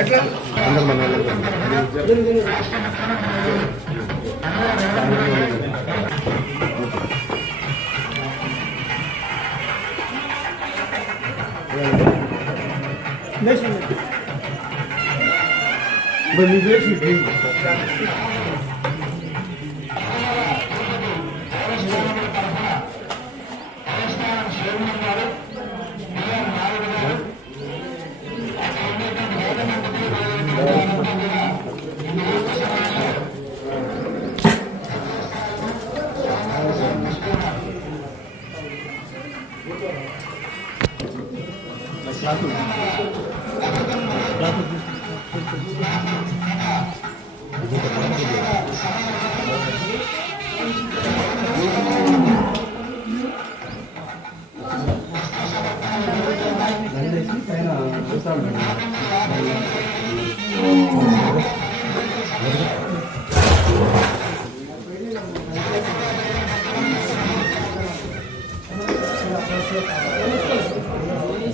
ఎట్లా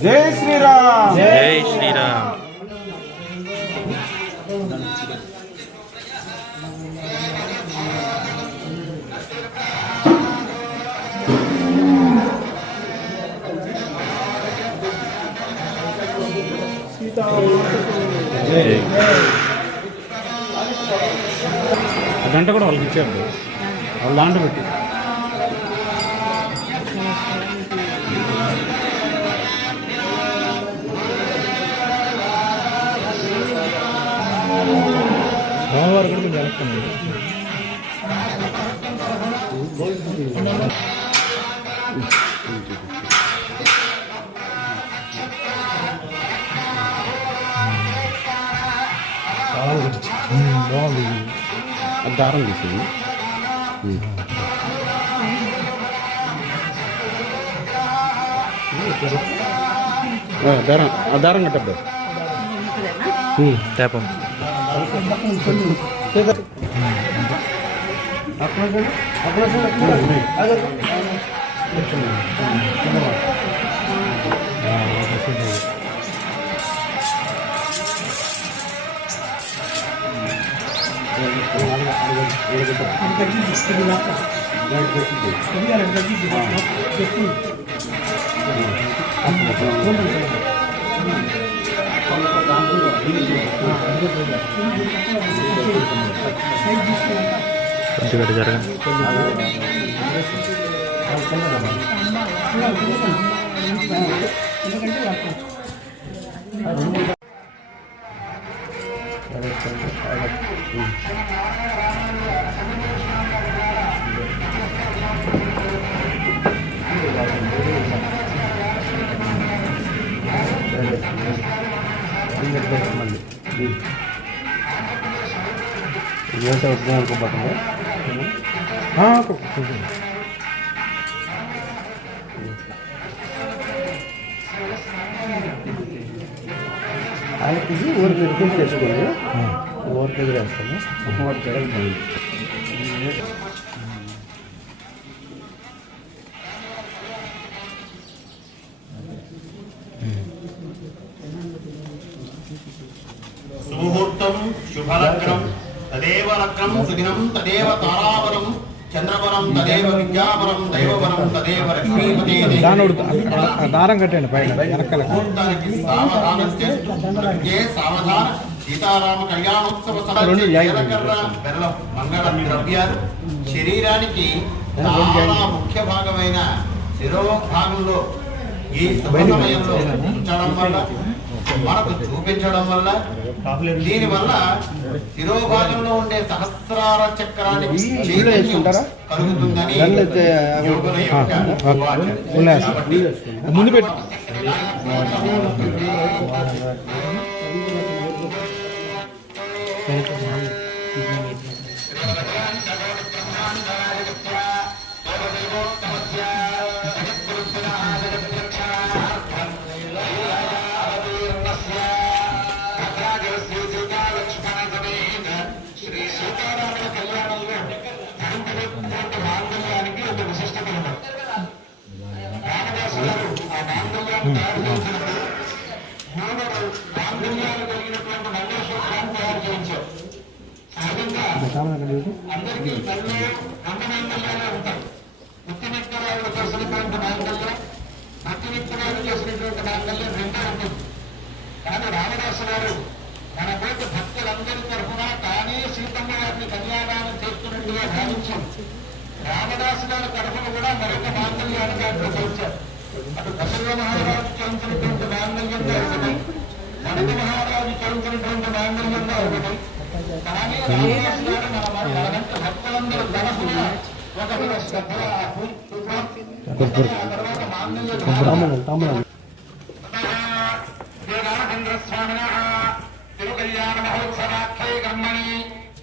జై శ్రీరామ్, జై శ్రీరామ్. గంట కూడా వాళ్ళకి ఇచ్చారు, వాళ్ళ దాంట్లో పెట్టి. సోమవారం కూడా కొంచెం వెనక్కండి. బాగుంది, దారం తీసింది. దారం, ఆ దారం కట్టద్దు. తేపం కొంచెం జరగండి. ఆయనకి ఊరికి రిక్వెస్ట్ చేసుకోండి, ఊరికి ఎదురేస్తాము. ఒకటి జరగదు. సుముహూర్తం శుభలగ్నం తదేవ లగ్నం సుదినం తదేవ తారాబలం చంద్రబలం తదేవ విద్యాబలం దైవబలం తదేవ లక్ష్మీపతే. దారం కట్టండి పైన వెనకాల. సావధాన సీతారామ కళ్యాణోత్సవ మంగళ ద్రవ్యాలు శరీరానికి చాలా ముఖ్య భాగమైన శిరోభాగంలో ఈ సమయంలో ఉంచడం వల్ల, మనకు చూపించడం వల్ల, దీనివల్ల శిరోభాగంలో ఉండే సహస్రార చక్రానికి కలుగుతుందని ముందు పెట్టు. శ్రీ సీతారామ కళ్యాణంలో మాంగళ్యాలు కలిగినటువంటి మంగళసూత్రాన్ని తయారు చేయించారు. సహజంగా అందరికీ తల్లి అంగమాంగళ్యాలే ఉంటాయి. ఉత్తి విత్తనాలు చేసినటువంటి మాంగళ్యం, మట్టి విత్తనాలు చేసినటువంటి మాంగళ్యం రెండూ ఉంటుంది. కానీ రామదాసు గారు మన పోటీ భక్తులందరి తరఫున తానే సీతమ్మ గారిని కన్యాదానం చేస్తున్నట్టుగా భావించి రామదాసు గారి తరఫున కూడా మరొక మాంగళ్యాన్ని దాంట్లో చేశారు. అటు దశరథ మహారాజు చేయించినటువంటి మాంగళ్యంగా ఒకటి, మనుగ మహారాజు చేయించినటువంటి మాంగళ్యంగా ఒకటి. కానీ రామదాసు గారు మనకంటే భక్తులందరూ తరఫున ఒక తర్వాత మాంగళ్యం తిరుకల్యాణ మహోత్సవాఖ్యై కర్మణి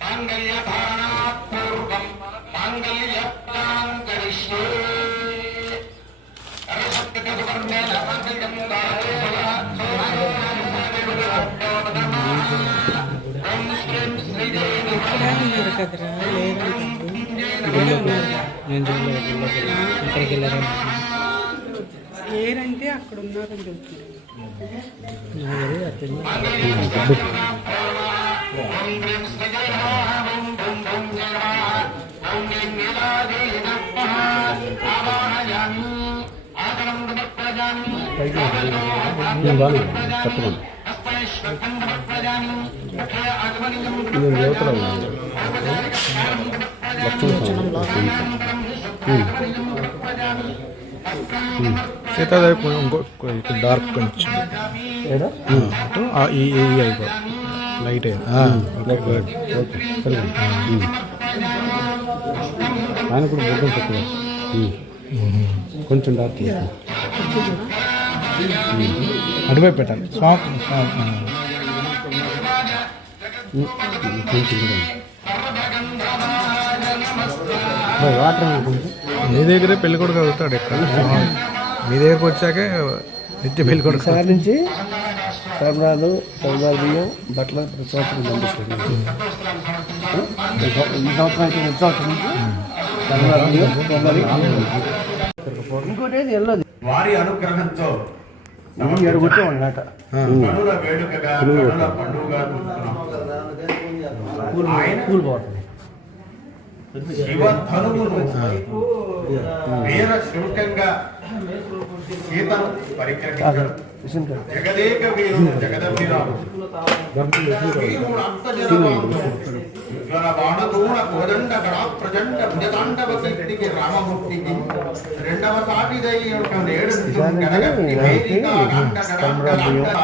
మాంగళ్యధారణాత్ పూర్వం మాంగళ్యప్రాం కరిష్యే ఏరంటే అక్కడ ఉన్నారని చెప్తున్నారు. సీతాదేవి ఇంకో డార్క్ కొంచెం ఈ అయిపో లైట్ ఆయన కూడా బొగ్గం తక్కువ కొంచెం డార్క్ అటువైపు పెట్టాలి వాటర్ కొంచెం మీ దగ్గరే పెళ్లి కొడుకు అవుతాడు ఎక్కడ మీ దగ్గరకు వచ్చాకే నిత్య పెళ్లి కొడుకు సార్ నుంచి తలరాలు బియ్యం బట్టలు ప్రతి సంవత్సరం పంపిస్తుంది. ఈ సంవత్సరం అయితే ప్రతి సంవత్సరం నుంచి తలరాలు బియ్యం ఇంకోటి వెళ్ళదు. వారి అనుగ్రహంతో ఎడుగుతే ఉన్నట కనుల వేడుకగా కనుల పండుగగా కూల్ పోతుంది. శివధనువును వీర శుల్కంగా సీతను పరిక్రమించారు. జగదేక వీరుడు జగదభిరాముడు వీరుడు అంతజనవాముడు ఉజ్వల బాణదూణ కోదండ గణా ప్రచండ భుజతాండవ కీర్తికి రామమూర్తికి రెండవ సాటిదై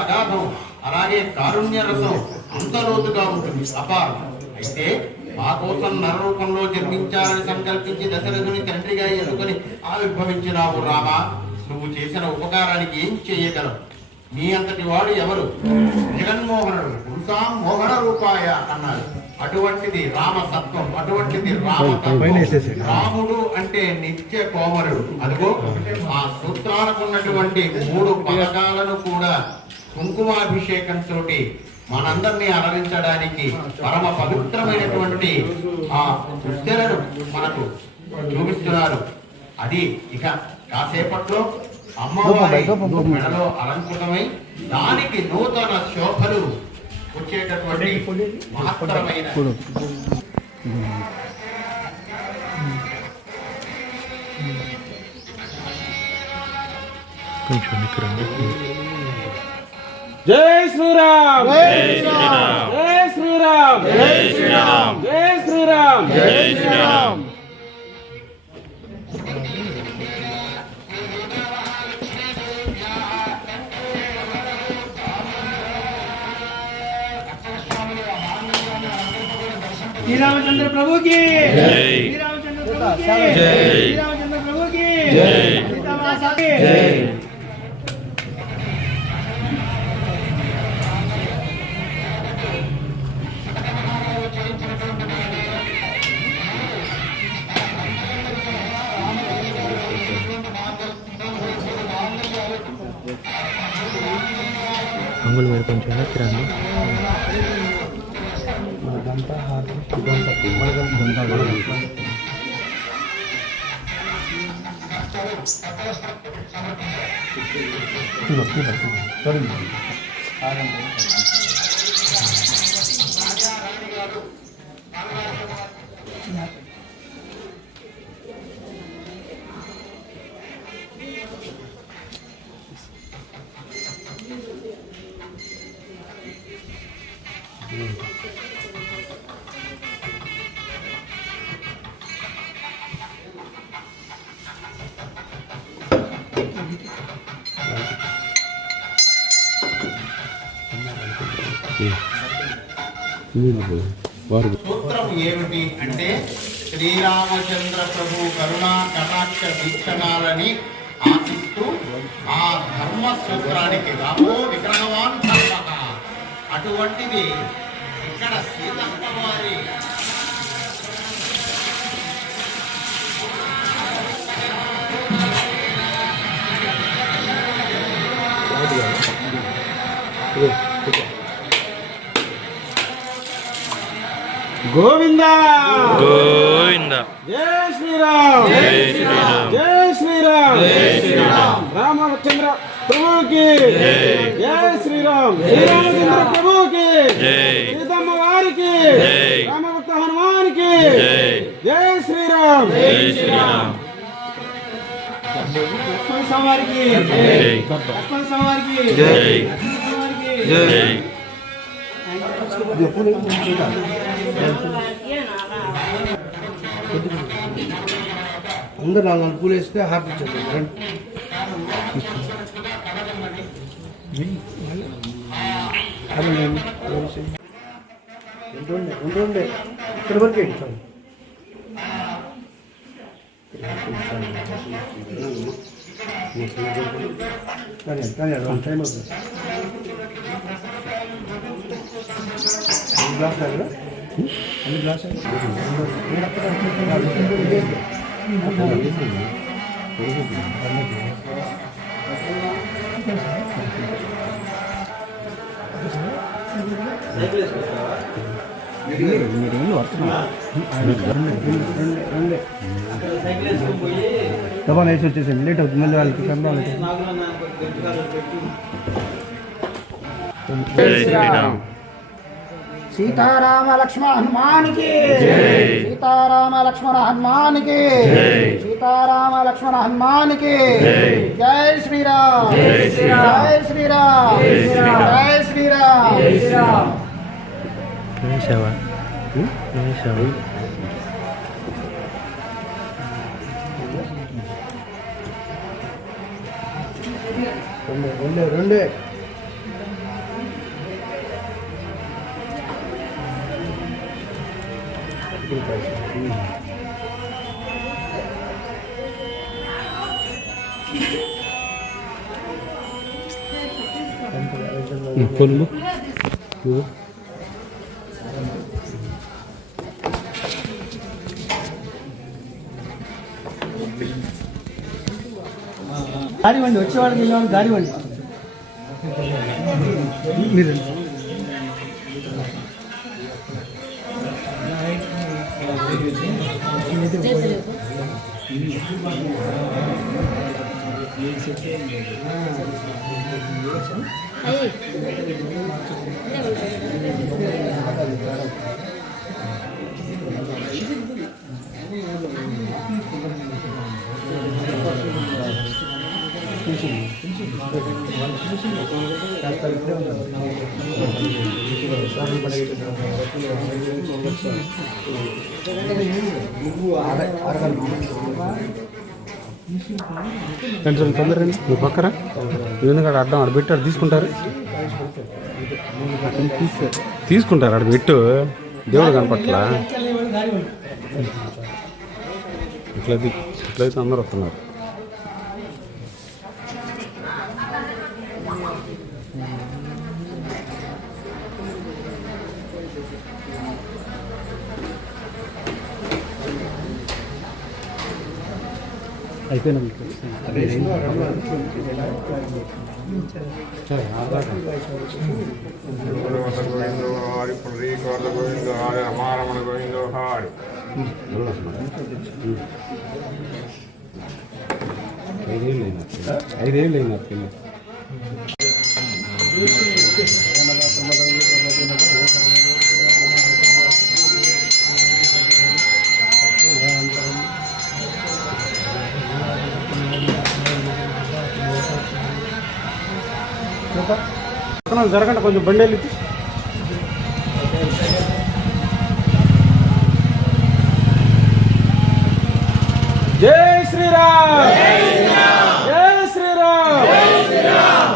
అగాధం అలాగే కారుణ్య రసం అంత లోతుగా ఉంటుంది, అపారం. అయితే మా కోసం నరరూపంలో జన్మించాలని సంకల్పించి దశరథుని తండ్రిగా ఎన్నుకొని ఆవిర్భవించినావు రామ. నువ్వు చేసిన ఉపకారానికి ఏం చేయగలవు? నీ అంతటి వాడు ఎవరు? జగన్మోహనుడు పురుషాం మోహన రూపాయ అన్నారు. అటువంటిది రామసత్వం, అటువంటిది రామతత్వం. రాముడు అంటే నిత్య కోమరుడు. అదిగో ఆ సూత్రాలకు ఉన్నటువంటి 3 పథకాలను కూడా కుంకుమాభిషేకంతో మనందరినీ అలరించడానికి పరమ పవిత్రమైనటువంటి ఆ ఉద్దెలను మనకు చూపిస్తున్నారు. అది ఇక కాసేపట్లో అమ్మవారి మెడలో అలంకృతమై దానికి నూతన శోభలు వచ్చేటటువంటి మహత్తరమైన కొంచెం ఇక్కడ జై శ్రీరామ్, జై శ్రీరామ్, జై శ్రీరామ్, జై శ్రీరామ్, జై శ్రీరామ్, జై శ్రీరామ్. శ్రీరామచంద్ర ప్రభుకి జై, శ్రీరామచంద్ర ప్రభుకి జై, శ్రీరామచంద్ర ప్రభుకి జై, సీతామాతకి జై. అంగులు మీరు కొంచెం వెనక్కి రండి. సూత్రం ఏమిటి అంటే శ్రీరామచంద్ర ప్రభు కరుణా కటాక్ష వీక్షణాలని ఆశిస్తూ ఆ ధర్మ సూత్రానికి రామో విగ్రహవాన్ ధర్మః అటువంటిది ఇక్కడ సీతమ్మ వారి గోవింద గోవింద జై శ్రీరామ్ జై శ్రీరామ్ జై శ్రీరామ్ జై శ్రీరామ్ రామచంద్ర ప్రభుకి జై జై శ్రీరామ్ శ్రీరామచంద్ర ప్రభుకి జై సీతమ్మ వారికి జై రామభక్త హనుమానికి జై జై శ్రీరామ్ జై శ్రీరామ్ లక్ష్మణ స్వామివారికి జై లక్ష్మణ స్వామివారికి జై జై అందరు 4 పూలు వేస్తే హార్ట్ ఇచ్చేది రెండు ఇక్కడ వరకు కానీ టైం అవుతుంది గ్లాస్ దగ్గర అన్ని గ్లాస్ డబ్బా వేసి వచ్చేసింది లేట్ అవుతుంది మళ్ళీ వాళ్ళకి కనబడాలి జై శ్రీరామ్ सीताराम लक्ष्मण हनुमान की सीताराम लक्ष्मण हनुमान की सीताराम लक्ष्मण हनुमान की जय श्री राम जय श्री राम जय श्री राम రెండే కొలుము गाड़ी वंडी వచ్చే వాళ్ళకి వెళ్ళే వాళ్ళకి గాడి వండి మీరు కొంచెం తొందరగా నువ్వు పక్కన ఎందుకంటే అడ్డం ఆడ పెట్టి అక్కడ తీసుకుంటారు తీసుకుంటారు ఆడ పెట్టు దేవుడు కనపట్లా ఇట్లయితే అందరూ వస్తున్నారు. అయిపోయినా జరగండి కొంచెం బండి వెళ్ళి జై శ్రీరామ్ జై శ్రీరామ్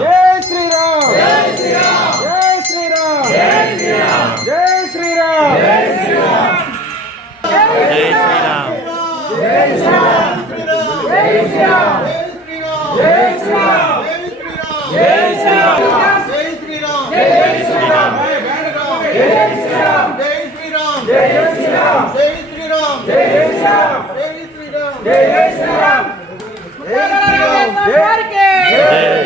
జై శ్రీరామ్ జై శ్రీరామ్ జై శ్రీరామ్ జై శ్రీరామ్ జై శ్రీరామ్ జై